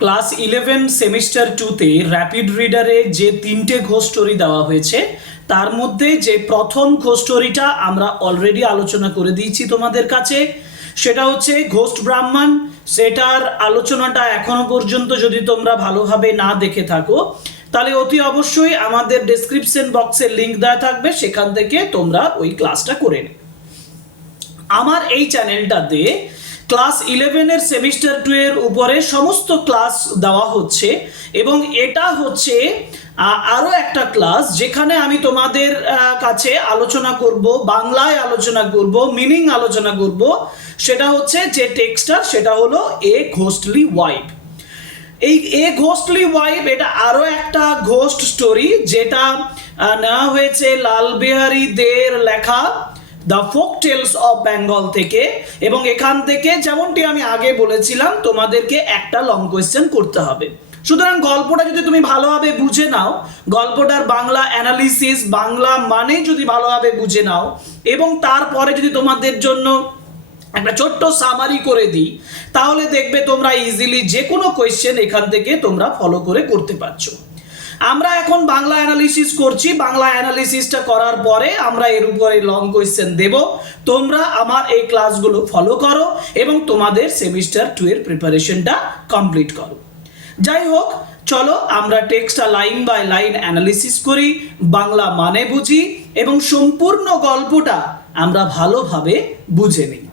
Class 11 semester 2তে rapid রিডারে যে তিনটে Ghosh story দেওয়া হয়েছে তার মধ্যে যে প্রথম ঘোষ স্টোরিটা আমরা অলরেডি আলোচনা করে দিয়েছি তোমাদের কাছে, সেটা হচ্ছে ঘোষ ব্রাহ্মণ। সেটার আলোচনাটা এখনো পর্যন্ত যদি তোমরা ভালোভাবে না দেখে থাকো তাহলে অতি অবশ্যই আমাদের ডেসক্রিপশন বক্সে লিঙ্ক দেওয়া থাকবে, সেখান থেকে তোমরা ওই ক্লাসটা করে নেবে। আমার এই চ্যানেলটাতে ক্লাস 11 সেমিস্টার 2 এর উপরে সমস্ত ক্লাস দেওয়া হচ্ছে এবং এটা হচ্ছে আরও একটা ক্লাস যেখানে আমি তোমাদের কাছে আলোচনা করব, বাংলায় আলোচনা করব, মিনিং আলোচনা করব। সেটা হচ্ছে যে টেক্সটটা, সেটা হলো এ ঘোস্টলি ওয়াইফ। এই এ ঘোস্টলি ওয়াইফ এটা আরও একটা ঘোস্ট স্টোরি যেটা নেওয়া হয়েছে লালবিহারী দের লেখা the folk tales of Bengal থেকে। এবং এখান থেকে যেমনটি আমি আগে বলেছিলাম তোমাদেরকে একটা লং কোয়েশ্চেন করতে হবে। সুতরাং গল্পটা যদি তুমি ভালোভাবে বুঝে নাও, গল্পটার বাংলা অ্যানালিসিস, বাংলা মানে যদি ভালোভাবে বুঝে নাও এবং তারপরে যদি তোমাদের জন্য একটা ছোট্ট সামারি করে দিই, তাহলে দেখবে তোমরা ইজিলি যে কোনো কোয়েশ্চেন এখান থেকে তোমরা ফলো করে করতে পারছো। আমরা এখন বাংলা অ্যানালিসিস করছি, বাংলা অ্যানালিসিসটা করার পরে আমরা এর উপরে লং কোয়েশ্চেন দেব। তোমরা আমার এই ক্লাসগুলো ফলো করো এবং তোমাদের সেমিস্টার 2 এর প্রিপারেশনটা কমপ্লিট করো। যাই হোক, চলো আমরা টেক্সটটা লাইন বাই লাইন অ্যানালিসিস করি, বাংলা মানে বুঝি এবং সম্পূর্ণ গল্পটা আমরা ভালোভাবে বুঝে নিই।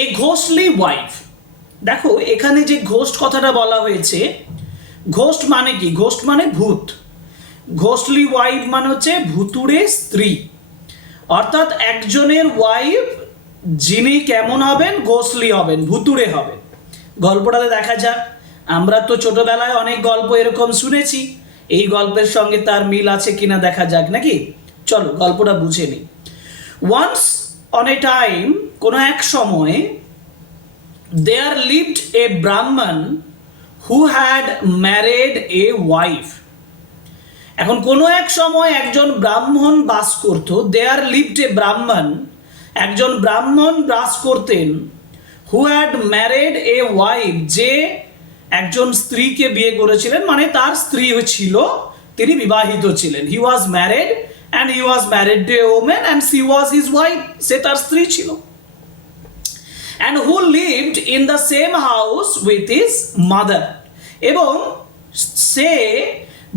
এ ঘোস্টলি ওয়াইফ। দেখো এখানে যে ঘোস্ট কথাটা বলা হয়েছে, ঘোস্ট মানে কি? ঘোস্ট মানে ভূত। ঘোস্টলি ওয়াইফ মানে হচ্ছে ভুতুড়ে স্ত্রী, অর্থাৎ একজনের ওয়াইফ যিনি কেমন হবেন? ঘোস্টলি হবেন, ভুতুড়ে হবেন। গল্পটাতে দেখা যাক। আমরা তো ছোটবেলায় অনেক গল্প এরকম শুনেছি, এই গল্পের সঙ্গে তার মিল আছে কিনা দেখা যাক নাকি। চলো গল্পটা বুঝে নিই। ওয়ান্স অন এ টাইম, কোনো এক সময়, there lived a Brahman who had married a wife. এখন কোনো এক সময় একজন ব্রাহ্মণ বাস করত। there lived a Brahman, একজন ব্রাহ্মণ বাস করতেন, who had married a wife, যে একজন স্ত্রীকে বিয়ে করেছিলেন, মানে তার স্ত্রী ছিল, তিনি বিবাহিত ছিলেন। he was married and he was married to a woman and she was his wife, সে তার স্ত্রী ছিল। and who lived in the same house with his mother, এবং সে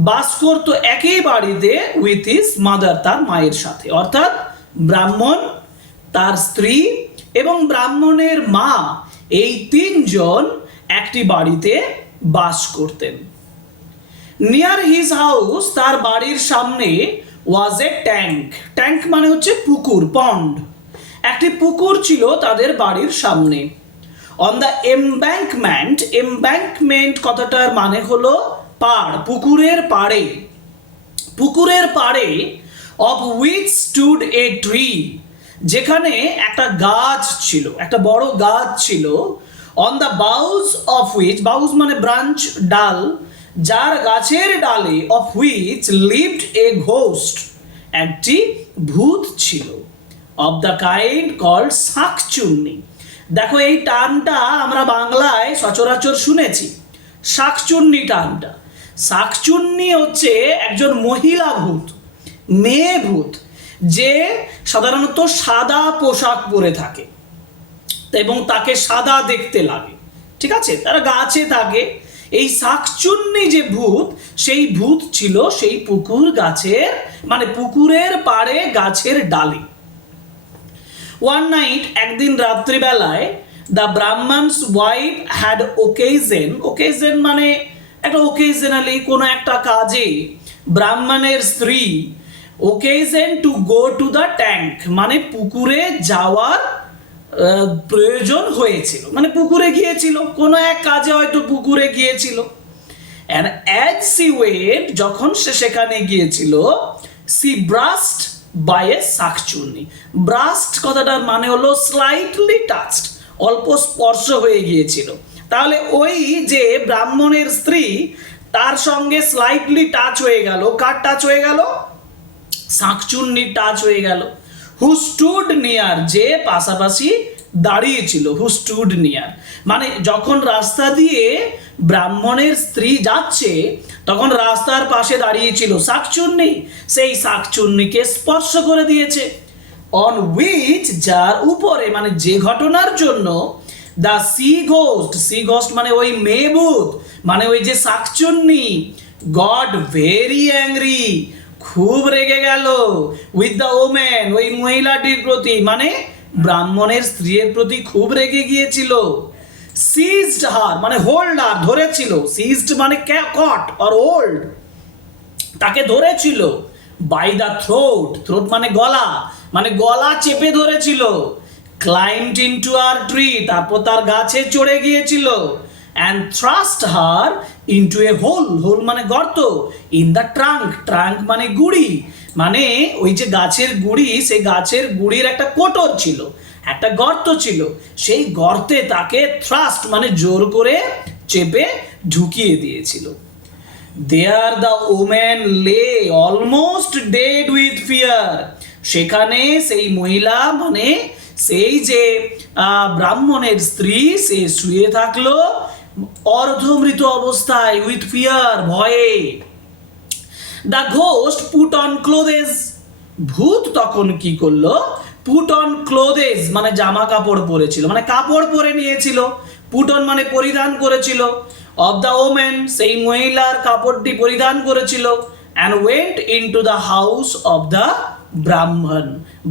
বাস করত একই বাড়িতে with his mother, তার মায়ের সাথে। অর্থাৎ ব্রাহ্মণ, তার স্ত্রী এবং ব্রাহ্মণের মা, এই তিনজন একটি বাড়িতে বাস করতেন। নিয়ার হিজ হাউস, তার বাড়ির সামনে, ওয়াজ এ ট্যাঙ্ক। ট্যাঙ্ক মানে হচ্ছে পুকুর, পন্ড। একটি পুকুর ছিল তাদের বাড়ির সামনে। অন দ্য এমব্যাঙ্কমেন্ট, এমব্যাঙ্কমেন্ট কথাটার মানে হলো পাড়, পুকুরের পাড়ে। পুকুরের পাড়ে, of which stood a tree, যেখানে একটা গাছ ছিল, একটা বড় গাছ ছিল। On the boughs of which, boughs মানে ব্রাঞ্চ, ডাল, যার গাছের ডালে, of which lived a ghost, একটি ভূত ছিল। অফ দ্য কাইন্ড কল্ড শাকচুন্নি। দেখো এই টার্মটা আমরা বাংলায় সচরাচর শুনেছি, শাকচুন্নি টার্মটা। শাকচুন্নি হচ্ছে একজন মহিলা ভূত, মেয়ে ভূত, যে সাধারণত সাদা পোশাক পরে থাকে এবং তাকে সাদা দেখতে লাগে, ঠিক আছে, তারা গাছে থাকে। এই শাকচুন্নি যে ভূত, সেই ভূত ছিল সেই পুকুর গাছের, মানে পুকুরের পাড়ে গাছের ডালে। ওয়ান নাইট, একদিন রাত্রিবেলায়, the Brahmin's wife had occasion, occasion মানে একটা ওকেশনালি কোনো একটা কাজে ব্রাহ্মণের স্ত্রী, occasion to go to the tank, মানে পুকুরে যাওয়ার প্রয়োজন হয়েছিল, মানে পুকুরে গিয়েছিল, কোনো এক কাজে হয়তো পুকুরে গিয়েছিল। অ্যান্ড অ্যাজ সি ওয়েন্ট, যখন সে সেখানে গিয়েছিল, সি ব্রাস্ট বাই এ শাকচুন্নি। ব্রাস্ট কথাটার মানে হলো স্লাইটলি টাচড, অল্প স্পর্শ হয়ে গিয়েছিল। তাহলে ওই যে ব্রাহ্মণের স্ত্রী, তার সঙ্গে স্লাইটলি টাচ হয়ে গেল। কার টাচ হয়ে গেল? শাকচুন্নির টাচ হয়ে গেল। হু স্টুড নিয়ার, যে পাশাপাশি দাঁড়িয়েছিল, হু স্টুড নিয়ার, মানে যখন রাস্তা দিয়ে ব্রাহ্মণের স্ত্রী যাচ্ছে তখন রাস্তার পাশে দাঁড়িয়েছিল শাকচুন্নি, সেই শাকচুন্নিকে স্পর্শ করে দিয়েছে। অন উইচ, যার উপরে, মানে যে ঘটনার জন্য দ্য সি ঘোস্ট মানে ওই মেয়েভূত, মানে ওই যে শাকচুন্নি, গড ভেরি অ্যাংরি, খুব রেগে গেল, উইথ দ্য ওমেন, ওই মহিলাটির প্রতি, মানে ব্রাহ্মণের স্ত্রীর প্রতি খুব রেগে গিয়েছিল। সিজড হার মানে হোল্ড হার, ধরেছিল, সিজড মানে কট অর হোল্ড, তাকে ধরেছিল, বাই দ্য থ্রোট, থ্রোট মানে গলা, মানে গলা চেপে ধরেছিল, ক্লাইম্বড ইনটু আর ট্রি, তারপর তার গাছে চড়ে গিয়েছিল, and thrust her into a hole, hole মানে গর্ত, ইন দ্য ট্রাঙ্ক, ট্রাঙ্ক মানে গুড়ি, মানে ওই যে গাছের গুড়ি, সেই গাছের গুড়ির একটা কোটর ছিল, একটা গর্ত ছিল, সেই গর্তে তাকে থ্রাস্ট মানে জোর করে চেপে ঢুকিয়ে দিয়েছিল। দেয়ার দ্য ওম্যান লে অলমোস্ট ডেড উইথ ফিয়ার, সেখানে সেই মহিলা মানে সেই যে ব্রাহ্মণের স্ত্রী, সে শুয়ে থাকলো অর্ধমৃত অবস্থায়, উইথ ফিয়ার, ভয়ে। The ghost put on clothes, ভূত তখন কি করলো, পুট অন ক্লোথেস মানে জামা কাপড় পরেছিল, মানে কাপড় পরে নিয়েছিল, পুট অন মানে পরিধান করেছিল, অফ দ্য ওমেন সেই মহিলার কাপড়টি পরিধান করেছিল, and went into the house of the ব্রাহ্মণ,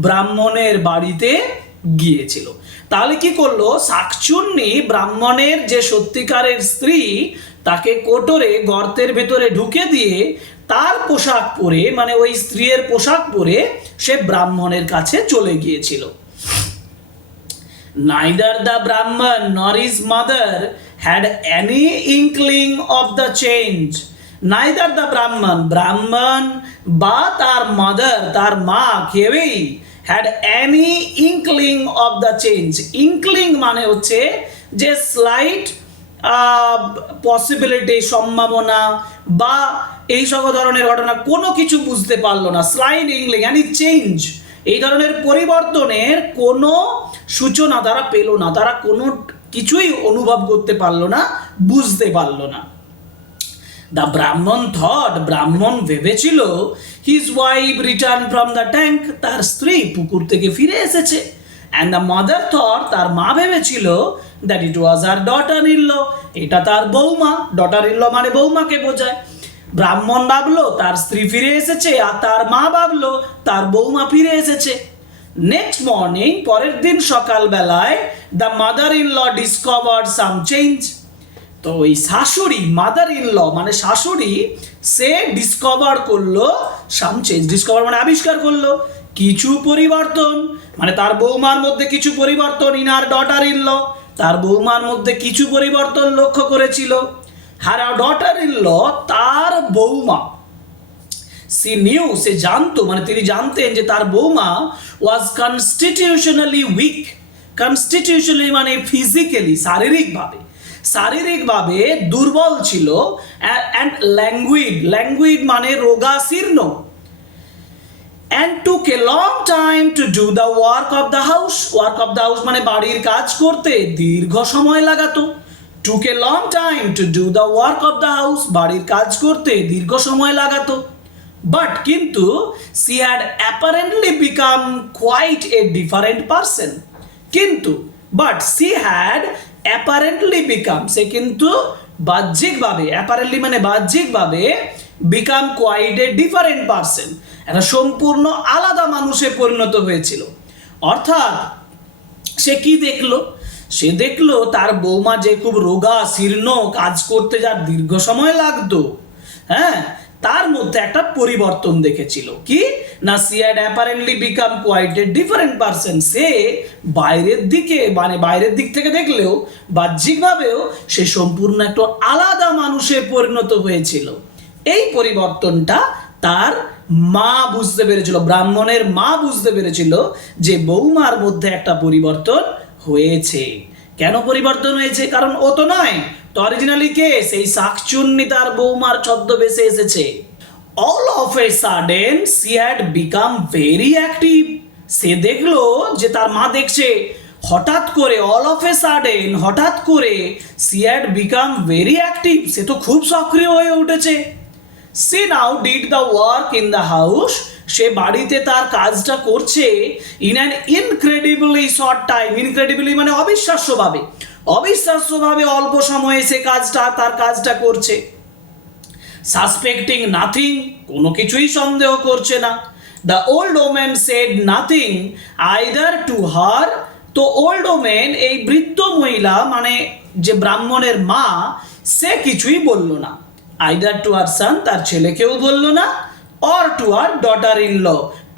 ব্রাহ্মণের বাড়িতে গিয়েছিল। তাহলে কি করলো, শাকচুন্নি ব্রাহ্মণের যে সত্যিকারের স্ত্রী, তাকে কোটরে গর্তের ভেতরে ঢুকে দিয়ে তার পোশাক পরে, মানে ওই স্ত্রীর পোশাক পরে সে ব্রাহ্মণের কাছে চলে গিয়েছিল। Neither the Brahman nor his mother had any inkling of the change. Neither the Brahman বা তার মাদার, তার মা, কেউই had any inkling of the change. Inkling মানে হচ্ছে যে স্লাইট পসিবিলিটি, সম্ভাবনা বা এই সব ধরনের ঘটনা, কোনো কিছু বুঝতে পারলো না, স্লাইট ইংলিং, এনি চেঞ্জ, এই ধরনের পরিবর্তনের কোনো সূচনা তারা পেল না, তারা কোনো কিছুই অনুভব করতে পারলো না, বুঝতে পারলো না। দ্য ব্রাহ্মণ থট, ব্রাহ্মণ ভেবেছিল, his wife return from the tank, তার স্ত্রী পুকুর থেকে ফিরে এসেছে। অ্যান্ড দ্য মাদার থট, তার মা ভেবেছিল, that it was her daughter in law, এটা তার বৌমা, ডটার ইন ল মানে বৌমাকে বোঝায়। ব্রাহ্মণ ভাবলো তার স্ত্রী ফিরে এসেছে, আর তার মা ভাবলো তার বৌমা ফিরে এসেছে। নেক্সট মর্নিং, পরের দিন সকালবেলায়, the mother in law discovered some change, তো ওই শাশুড়ি, মাদার ইন ল মানে শাশুড়ি, সে ডিসকভার করলো সাম চেঞ্জ, ডিসকভার মানে আবিষ্কার করলো কিছু পরিবর্তন, মানে তার বৌমার মধ্যে কিছু পরিবর্তন, in her daughter in law, তার বৌমার মধ্যে কিছু পরিবর্তন লক্ষ্য করেছিল। হার ডটার ইন ল, তার বৌমা, সি নিউ, সে জানতো, মানে তিনি জানতেন যে তার বৌমা ওয়াজ কনস্টিটিউশনালি উইক, কনস্টিটিউশনালি মানে ফিজিক্যালি, শারীরিকভাবে দুর্বল ছিল, অ্যান্ড ল্যাঙ্গুইড মানে রোগাশীর্ণ, and took a long time to do the work of the house, মানে বাড়ির কাজ করতে দীর্ঘ সময় লাগাতো। took a long time to do the work of the house, বাড়ির কাজ করতে দীর্ঘ সময় লাগাতো। but কিন্তু she had apparently become quite a different person, কিন্তু but she had apparently become, সে কিন্তু বাহ্যিকভাবে, apparently মানে বাহ্যিকভাবে, become quite a different person, একটা সম্পূর্ণ আলাদা মানুষে পরিণত হয়েছিল। অর্থাৎ সে কি দেখলো, সে দেখলো তার বৌমা যে খুব রোগা শীর্ণ, কাজ করতে যার দীর্ঘ সময় লাগতো, হ্যাঁ, তার মধ্যে একটা পরিবর্তন দেখেছিল। কি না, she had apparently become quite a different person, সে বাইরের দিকে, মানে বাইরের দিক থেকে দেখলেও বাহ্যিকভাবেও সে সম্পূর্ণ একটা আলাদা মানুষে পরিণত হয়েছিল। এই পরিবর্তনটা তার মা বুঝতে পেরেছিল, ব্রাহ্মণের মা বুঝতে পেরেছিল যে বৌমার মধ্যে একটা পরিবর্তন হয়েছে। কেন পরিবর্তন হয়েছে? কারণ ও তো নয়, তো অরিজিনালি কে? সেই শাকচুন্নি তার বৌমার ছদ্মবেশে এসেছে। All of a sudden she had become very active, সে দেখলো যে তার মা দেখছে হঠাৎ করে অল অফ এ সাডেন হঠাৎ করে she had become very active, সে তো খুব সক্রিয় হয়ে উঠেছে। সে now did the work in the house, সে বাড়িতে তার কাজটা করছে in an incredibly short time, incredibly মানে অবিশ্বাস্যভাবে, অবিশ্বাস্যভাবে অল্প সময়ে সে তার কাজটা করছে। সাসপেক্টিং নাথিং, কোনো কিছুই সন্দেহ করছে না। The old woman shed nothing either to her, তো ওল্ড ওম্যান এই বৃদ্ধ মহিলা মানে যে ব্রাহ্মণের মা, সে কিছুই বলল না। আইদার টু আর সান, তার ছেলেকেও বলল না, or to her daughter in law,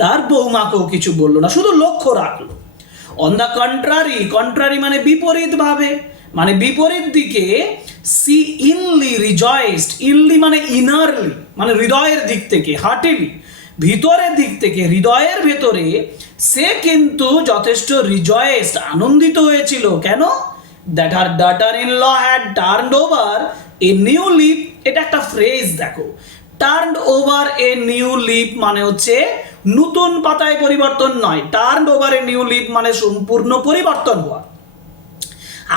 তার বৌমাকেও কিছু বলল না, শুধু লক্ষ্য রাখলো। অন দ্য কন্ট্রারি, কন্ট্রারি মানে বিপরীত ভাবে, মানে বিপরীত দিকে, সি ইনলি রিজয়েসড, ইনলি মানে ইনারলি মানে হৃদয়ের দিক থেকে, হার্টিলি ভিতরের দিক থেকে, হৃদয়ের ভেতরে সে কিন্তু যথেষ্ট রিজয়েসড, আনন্দিত হয়েছিল। কেন? That her daughter in law had turned over a new leaf, এটা একটা ফ্রেজ দেখো, turned over a new leaf মানে হচ্ছে নতুন পাতায় পরিবর্তন নয়, turned over a new leaf মানে সম্পূর্ণ পরিবর্তন হওয়া,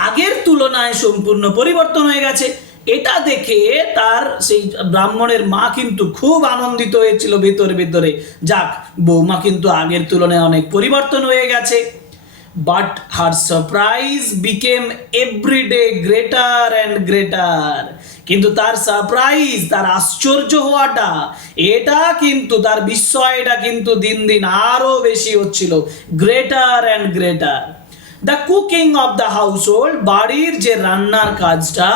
আগের তুলনায় সম্পূর্ণ পরিবর্তন হয়ে গেছে। এটা দেখে তার সেই ব্রাহ্মণের মা কিন্তু খুব আনন্দিত হয়েছিল ভেতরে ভেতরে, যাক বৌমা কিন্তু আগের তুলনায় অনেক পরিবর্তন হয়ে গেছে। But her surprise became every day greater and greater, কিন্তু তার সারপ্রাইজ, তার আশ্চর্য হওয়াটা, এটা কিন্তু তার বিস্ময়টা কিন্তু দিন দিন আরো বেশি হচ্ছিল, greater and greater. The cooking of the household, বাড়ির যে রান্নার কাজটা,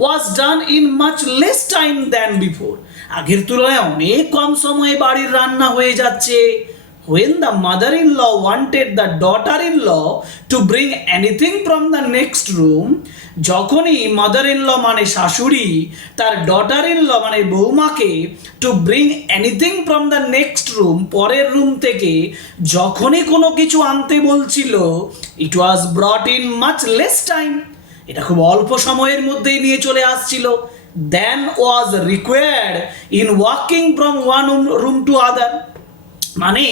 was done in much less time than before, আগের তুলনায় অনেক কম সময়ে বাড়ির রান্না হয়ে যাচ্ছে। When the mother-in-law wanted the daughter-in-law to bring anything from the next room, যখনই mother-in-law মানে শাশুড়ি তার daughter-in-law মানে বৌমাকে to bring anything from the next room, পরের রুম থেকে যখনই কোনো কিছু আনতে বলছিল, it was brought in much less time, এটা খুব অল্প সময়ের মধ্যেই নিয়ে চলে আসছিল, than was required in walking from one room to other, মানে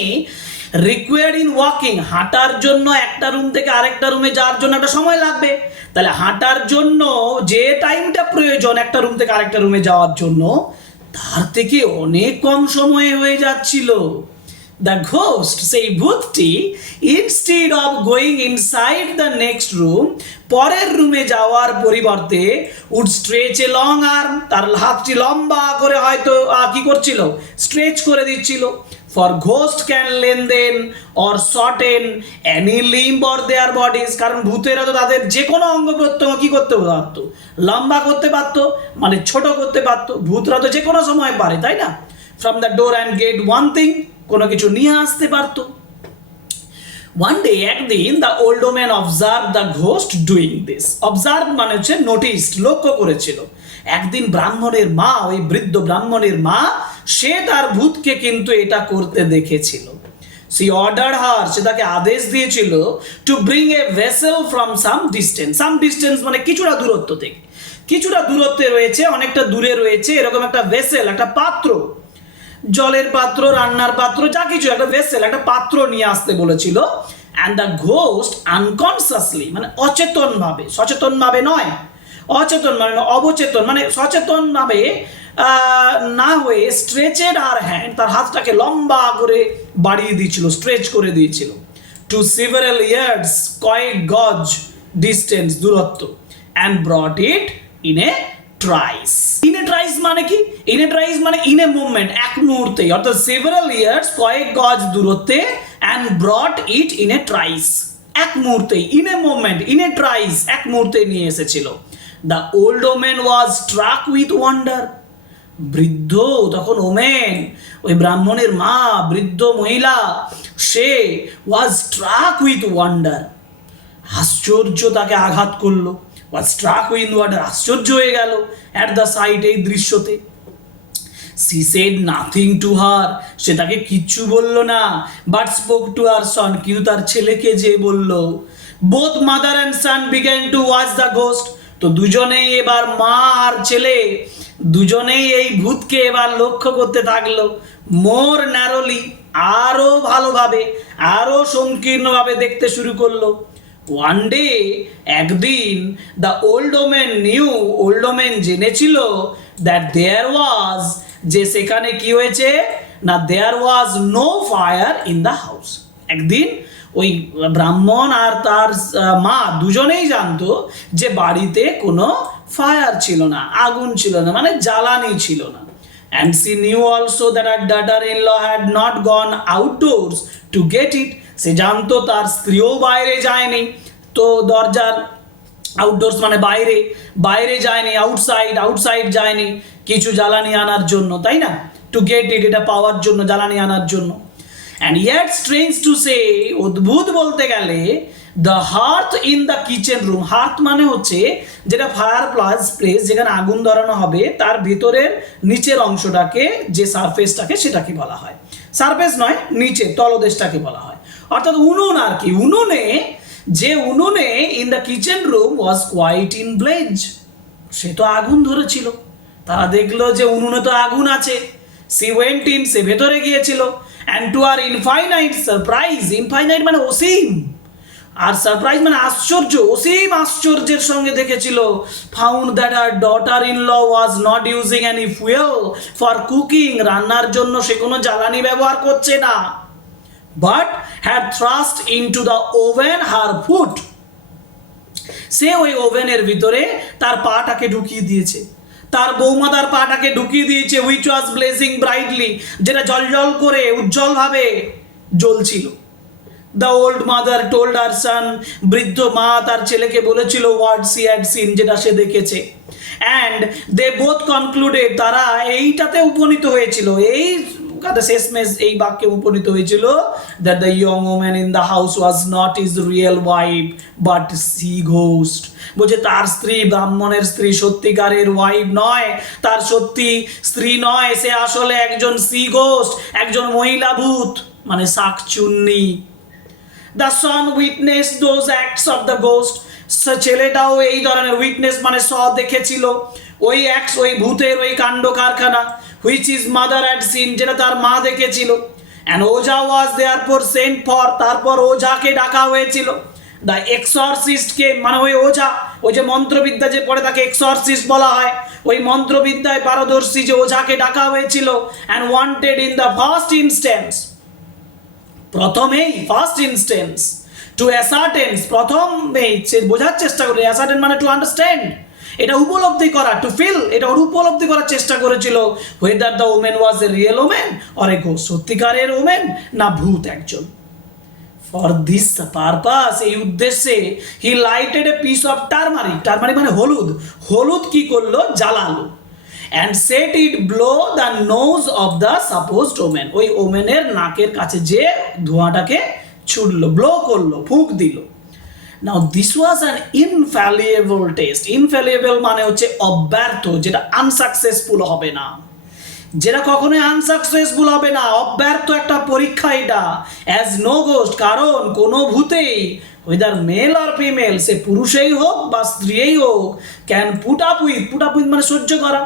রিকোয়ার্ড ইন ওয়াকিং, হাঁটার জন্য একটা রুম থেকে আরেকটা রুমে যাওয়ার জন্য একটা সময় লাগবে, তাহলে হাঁটার জন্য যে টাইমটা প্রয়োজন একটা রুম থেকে আরেকটা রুমে যাওয়ার জন্য, তার থেকে অনেক কম সময়ে হয়ে যাচ্ছিল। দ্য ঘোস্ট, সেই ভূতটি, instead of going inside the next room, পরের রুমে যাওয়ার পরিবর্তে, would stretch a long arm, তার হাতটি লম্বা করে হয়তো কি করছিল, স্ট্রেচ করে দিচ্ছিল। For ghost can lengthen or shorten any limb or their bodies, কারণ ভূতেরা তো তাদের যে কোনো অঙ্গ প্রত্যঙ্গ কি করতে পারতো, লম্বা করতে পারতো, মানে ছোট করতে পারতো, ভূতরা তো যে কোনো সময় পারে, তাই না? From the door and get one thing, কোনো কিছু নিয়ে আসতে পারতো। ওয়ান ডে, একদিন, the old woman observe the ghost doing this, observe মানে হচ্ছে নোটিসড, লক্ষ্য করেছিল। একদিন ব্রাহ্মণের মা, ওই বৃদ্ধ ব্রাহ্মণের মা, সে তার ভূতকে কিন্তু এটা করতে দেখেছিল। সি অর্ডার হার, সে তাকে আদেশ দিয়েছিল to bring a vessel from some distance, some distance মানে কিছুটা দূরত্ব থেকে, কিছুটা দূরত্বে রয়েছে, অনেকটা দূরে রয়েছে, এরকম একটা ভেসেল, একটা পাত্র, জলের পাত্র, রান্নার পাত্র, যা কিছু একটা ভেসেল, একটা পাত্র নিয়ে আসতে বলেছিল। অ্যান্ড দ্য ঘোস্ট আনকনসিয়াসলি মানে অচেতন ভাবে, সচেতন ভাবে নয়, অচেতন মানে অবচেতন মানে সচেতন ভাবে না হয়ে, স্ট্রেচেড আর হ্যান্ড, তার হাতটাকে লম্বা করে বাড়িয়ে দিয়েছিল, স্ট্রেচ করে দিয়েছিল, টু সিভারেল ইয়ার্ডস, কয়েক গজ ডিস্টেন্স, দূরত্ব, and brought it in a trice. In a trice মানে কি? ইন এ ট্রাইস মানে ইন এ মুভমেন্ট, এক মুহূর্তে, অর্থাৎ সেভারাল ইয়ার্স, কয়েক গজ দূরত্বে, and brought it in a trice, এক মুহূর্তে, in a movement, in a trice, এক মুহূর্তে নিয়ে এসেছিল। The old woman was struck with wonder, বৃদ্ধ তখন ওমেন, ওই ব্রাহ্মণের মা, বৃদ্ধ মহিলা, সে ওয়াজ স্ট্রাক উইথ ওয়ান্ডার, আশ্চর্য তাকে আঘাত করলো, ওয়াজ স্ট্রাক উইথ ওয়ান্ডার, আশ্চর্য হয়ে গেল অ্যাট দ্য সাইট, এই দৃশ্যতে। She said nothing to her, সে তাকে কিচ্ছু বলল না, but spoke to her son, কিন্তু তার ছেলেকে যে বলল। Both mother and son began to watch the ghost, তো দুজনেই এবার মা আর ছেলে দুজনেই এই ভূতকে এবার লক্ষ্য করতে থাকলো, মোর ন্যারোলি, আরো ভালোভাবে, আরো সংকীর্ণভাবে দেখতে শুরু করলো। ওয়ান ডে, একদিন, the old women knew, old women জেনেছিল দ্যাট দেয়ার ওয়াজ, যে সেখানে কি হয়েছে না, there was no fire in the house. একদিন ওই ব্রাহ্মণ আর তার মা দুজনেই জানতো যে বাড়িতে কোনো ফায়ার ছিল না, আগুন ছিল না, মানে জ্বালানি ছিল না। And she knew also that her daughter-in-law had not gone outdoors to get it. সে জানতো তার স্ত্রীও বাইরে যায়নি, তো দরজার আউটডোর্স মানে বাইরে, বাইরে যায়নি, আউটসাইড যায়নি কিছু জ্বালানি আনার জন্য, তাই না, টু গেট ইট, এটা পাওয়ার জন্য, জ্বালানি আনার জন্য। And yet strange to say, অদ্ভুত বলতে গেলে, the hearth in the kitchen room, hearth মানে হচ্ছে যেটা ফায়ার প্লেস, যেখানে আগুন ধরানো হবে তার ভেতরের নিচের অংশটাকে, যে সারফেসটাকে, সেটাকে বলা হয়, সারফেস নয়, নিচে তলদেশটাকে বলা হয়, অর্থাৎ উনুন আর কি। উনুনে in the kitchen room was quite in blaze, সে তো আগুন ধরেছিল, তারা দেখলো যে উনুনে তো আগুন আছে। সি ওয়েন্ট ইন, সে ভেতরে গিয়েছিল। And to her infinite surprise, infinite মানে অসীম, আর সারপ্রাইজ মানে আশ্চর্য, অসীম আশ্চর্যের সঙ্গে দেখেছিল, found that her daughter in law was not using any fuel for cooking, রান্নার জন্য সে কোনো জ্বালানি ব্যবহার করছে না, but had thrust into the oven her foot, সে ওই ওভেনের ভিতরে তার পাটাকে ঢুকিয়ে দিয়েছে, তার বৌমা তার পাটাকে ঢুকিয়ে দিয়েছে, হুইচ ওয়াজ ব্লেজিং ব্রাইটলি, যেটা জলজল করে উজ্জ্বলভাবে জ্বলছিল। দ্য ওল্ড মাদার টোল্ড আর সান, বৃদ্ধ মা তার ছেলেকে বলেছিল হোয়াট সি হ্যাড সিন, যেটা সে দেখেছে। অ্যান্ড দে বোথ কনক্লুডেড, তারা এইটাতে উপনীত হয়েছিল, এই কথা শেষমেশ এই বাক্যে উপনীত হয়েছিল, that the young woman in the house was not his real wife but she ghost, বলছে তার স্ত্রী, ব্রাহ্মণের স্ত্রী সত্যিকারের ওয়াইফ নয়, তার সত্যি স্ত্রী নয়, সে আসলে একজন সি ঘোস্ট, একজন মহিলা ভূত, মানে শাকচুন্নি। The son witness those acts of the ghost, ছেলেটাও এই ধরনের, উইটনেস মানে দেখেছিল ওই অ্যাক্টস, ওই ভূতের ওই কাণ্ড কারখানা, which is mother had seen, যেটা তার মা দেখেছিল। And Ojha was therefore Saint for, তারপর ওঝাকে ডাকা হয়েছিল। দ্য এক্সরসিস্টকে, মানে ওই ওঝা, ওই যে মন্ত্রবিদ্যা যে পড়ে তাকে এক্সরসিস্ট বলা হয়, ওই মন্ত্রবিদ্যায় পারদর্শী যে ওঝাকে ডাকা হয়েছিল। And wanted in the first instance, প্রথমেই, ফার্স্ট ইনস্ট্যান্স, টু অ্যাসার্টেন্স, প্রথমেই সে বোঝার চেষ্টা করে, অ্যাসার্টেন মানে টু আন্ডারস্ট্যান্ড, এটা উপলব্ধি করা, টু ফিল, এটা উপলব্ধি করার চেষ্টা করেছিল, whether the women was a real women or a ghost, সত্যিকারের ওমেন না ভূত একজন। ফর দিস পারপাস, এই উদ্দেশ্যে, he lighted a piece of turmeric, turmeric মানে হলুদ, হলুদ কি করলো, জ্বালালো। And set it blow the nose of the supposed women, ওই ওমেনের নাকের কাছে যে ধোঁয়াটাকে ছুড়লো, ব্লো করলো, ফুঁক দিল। Now this was an infallible test, infallible মানে হচ্ছে অব্যর্থ, যেটা আনসাকসেসফুল হবে না, যেটা কখনোই আনসাকসেসফুল হবে না, অব্যর্থ একটা পরীক্ষা এটা। অ্যাজ নো গোস্ট, কারণ কোনো ভূতেই, ওয়েদার মেল আর ফিমেল, সে পুরুষেই হোক বা স্ত্রীই হোক, ক্যান পুট আপ উইথ মানে সহ্য করা,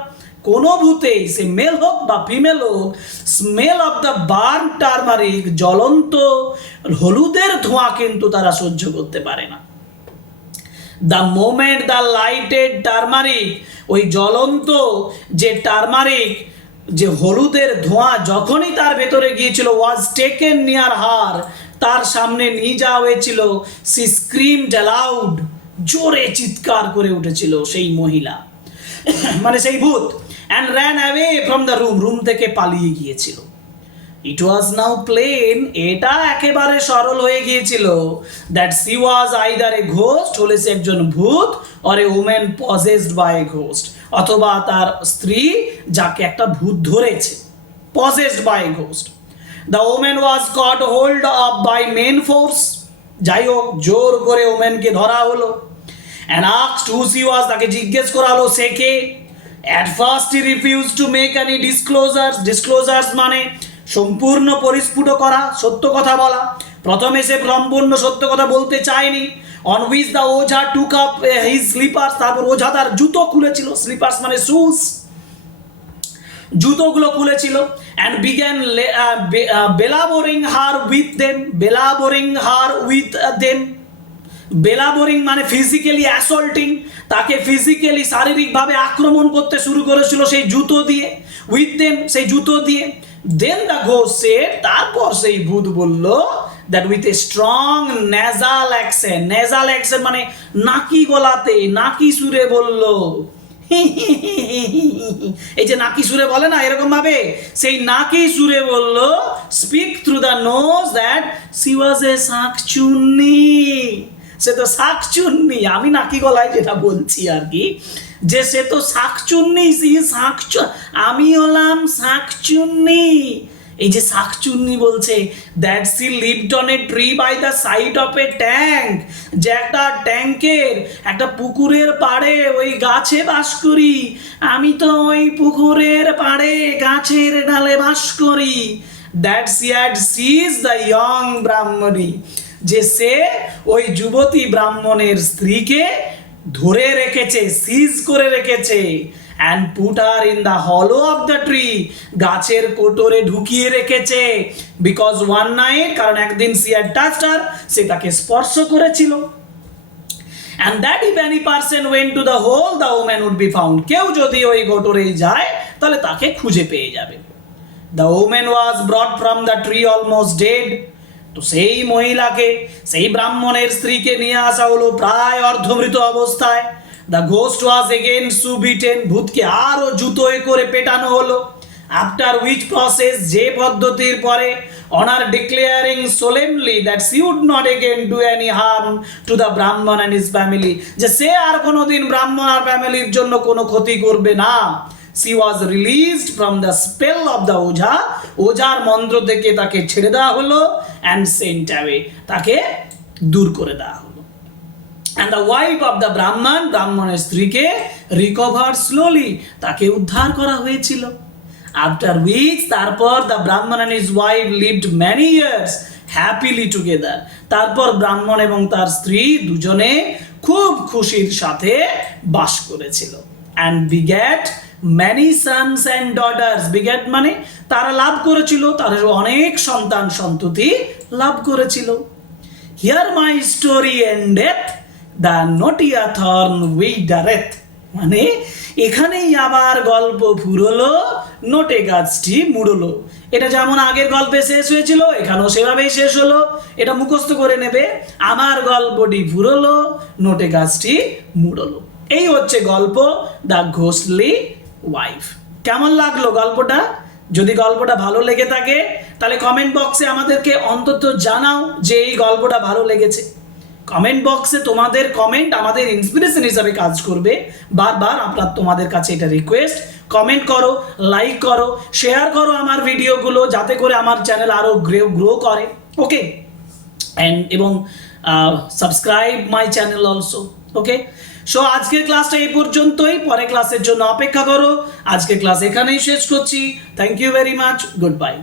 কোনো ভূতেই, সে মেল হোক বা ফিমেল হোক, smell of the burn turmeric, জ্বলন্ত হলুদের ধোঁয়া কিন্তু তারা সহ্য করতে পারে না। The moment the lighted turmeric, ওই জ্বলন্ত যে টারমারিক, যে হলুদের ধোঁয়া যখনই তার ভেতরে গিয়েছিল, ওয়াজ টেকেন নিয়ার হার, তার সামনে নিয়ে যাওয়া হয়েছিল, সি স্ক্রিমড অ্যালাউড, জোরে চিৎকার করে উঠেছিল সেই মহিলা, মানে সেই ভূত। And ran away from the room, room থেকে পালিয়ে গিয়েছিল। ইট ওয়াজ নাও প্লেন, এটা একেবারে সরল হয়ে গিয়েছিল, that she was either a ghost, হলে সে একজন ভূত, or a women possessed by a ghost, অথবা তার স্ত্রী যাকে একটা ভূত ধরেছে, possessed by a ghost. The women was caught hold of by main force, যাই হোক জোর করে ওমেনকে ধরা হলো। And asked who she was, তাকে জিজ্ঞেস করা হলো সে কে। At first he refuse to make any disclosures, disclosures মানে সম্পূর্ণ পরিস্ফুট করা, সত্য কথা বলা, প্রথমে সে সম্পূর্ণ সত্য কথা বলতে চায়নি। On which the ojha took up his slippers, তারপর ওঝা তার জুতো খুলেছিল, স্লিপার্স মানে শুজ, জুতোগুলো খুলেছিল। And began belabouring her with them, belabouring her with them, belabouring মানে ফিজিক্যালি অ্যাসল্টিং, তাকে ফিজিক্যালি শারীরিকভাবে আক্রমণ করতে শুরু করেছিল সেই জুতো দিয়ে, উইথ দেম সেই জুতো দিয়ে। দেন দ্য ঘোস্ট সেড, তারপর সেই ভূত বলল that with a strong nasal accent মানে নাকি গলাতে, নাকি সুরে বলল, এই যে নাকি সুরে বলে না এরকম ভাবে, সেই নাকি সুরে বলল, speak through the nose that she was a shakchunni, সে তো শাকচুন্নি, আমি নাকি গলায় যেটা বলছি আর কি, যে সে তো শাকচুন্নি, আমি হলাম শাকচুন্নি। এই যে শাকচুন্নি বলছে that she lived on a tree by the side of a tank, যে একটা ট্যাঙ্কের, একটা পুকুরের পাড়ে ওই গাছে বাস করি, আমি তো ওই পুকুরের পাড়ে গাছের ডালে বাস করি। That she had seized the young Brahmani, যে সে ওই যুবতী ব্রাহ্মণের স্ত্রীকে ধরে রেখেছে, সিজ করে রেখেছে, and put her in the hollow of the tree, গাছের কোটরে ঢুকিয়ে রেখেছে, because one night, কারণ একদিন she had touched her, সে তাকে স্পর্শ করেছিল, and that if any person went to the hole, the woman would be found, কেউ যদি ওই কোটরেই যায় তাহলে তাকে খুঁজে পেয়ে যাবে। The woman was brought from the tree almost dead, তো সেই মহিলাকে, সেই ব্রাহ্মণের স্ত্রীকে নিয়ে আসা হলো প্রায় অর্ধমৃত অবস্থায়। দ্য ঘোস্ট ওয়াজ এগেইন সুবিটেন, ভূতকে আরো জুতোয় করে পেটানো হলো। আফটার হুইচ প্রসেস, যে পদ্ধতির পরে, on her declaring solemnly that she would not again do any harm to the Brahmin and his family, যে সে আর কোনোদিন ব্রাহ্মণ আর ফ্যামিলির জন্য কোনো ক্ষতি করবে না। She was released from the spell of the ওঝা, ওঝার মন্ত্র থেকে তাকে ছেড়ে দেওয়া হলো, and sent away, তাকে দূর করে দেওয়া হলো। And the wife of the Brahman, ব্রাহ্মণের স্ত্রীকে recovered slowly, তাকে উদ্ধার করা হয়েছিল। After which, তারপর the Brahman and his wife lived many years happily together, তারপর ব্রাহ্মণ এবং তার স্ত্রী দুজনে খুব খুশির সাথে বাস করেছিল। And begat many sons and daughters, begat মানে তারা লাভ করেছিল, তারা অনেক সন্তান সন্ততি লাভ করেছিল। Here my story endeth, the notia thorn withereth, মানে এখানেই আবার গল্প ফুরলো, নোটে গাছটি মুড়লো। এটা যেমন আগের গল্পে শেষ হয়েছিল, এখানেও সেভাবেই শেষ হলো, এটা মুখস্থ করে নেবে, আমার গল্পটি ফুরলো, নোটে গাছটি মুড়লো। এই হচ্ছে গল্প দ্য ঘোস্টলি ওয়াইফ। কেমন লাগলো গল্পটা? যদি গল্পটা ভালো লেগে থাকে তাহলে কমেন্ট বক্সে আমাদেরকে অন্তত জানাও যে এই গল্পটা ভালো লেগেছে। কমেন্ট বক্সে তোমাদের কমেন্ট আমাদের ইন্সপিরেশন হিসাবে কাজ করবে। বারবার তোমাদের কাছে এটা রিকোয়েস্ট, কমেন্ট করো, লাইক করো, শেয়ার করো আমার ভিডিওগুলো, যাতে করে আমার চ্যানেল আরও গ্রো করে। ওকে, এবং subscribe my channel also. Okay, so আজকের ক্লাসটা এই পর্যন্তই, পরে ক্লাসের জন্য অপেক্ষা করো। আজকের ক্লাস এখানেই শেষ করছি। Thank you very much, good bye.